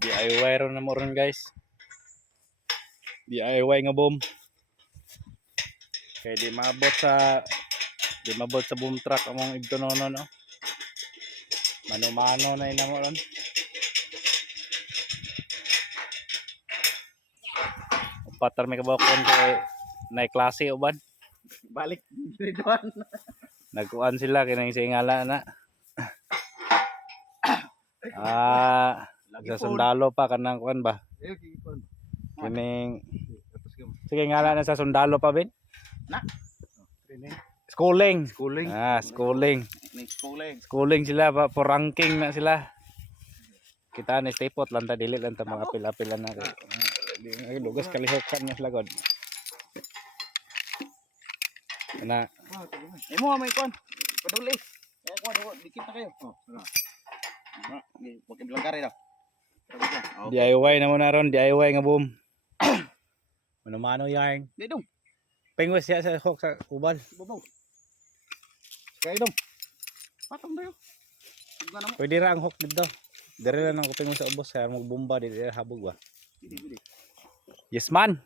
DIY ron na mo ron guys. DIY nga boom. Kaya di mabot sa boom truck among igtonono no. Mano-mano na ina mo ron. Upatar may kabakon kay na klase uban. Balik dituan. Nagkuan sila kinang singala na. Sa sundalo pa kanang kuan ba? Kining sige ngala na sa sundalo pa bin? Na. Schooling. Schooling. Schooling. Schooling sila pa for ranking na sila. Kita ni stay put lang ta dili lang ta mga pila-pila na. Di lugas kalihokan na sila god. Na. Imo may kon. Paduli. Ako dikit na kayo. Wag iblang kare daw. DIY na mo na ron, DIY nga boom. Mano-mano yarn. Di dong. Pengwes siya sa hook sa ubal. Babaw. Kaya dong. Patong dayo. Pwede ra ang hook dito. Dire lang ang kuping mo sa ubos kaya magbomba dito habog ba. Yes man.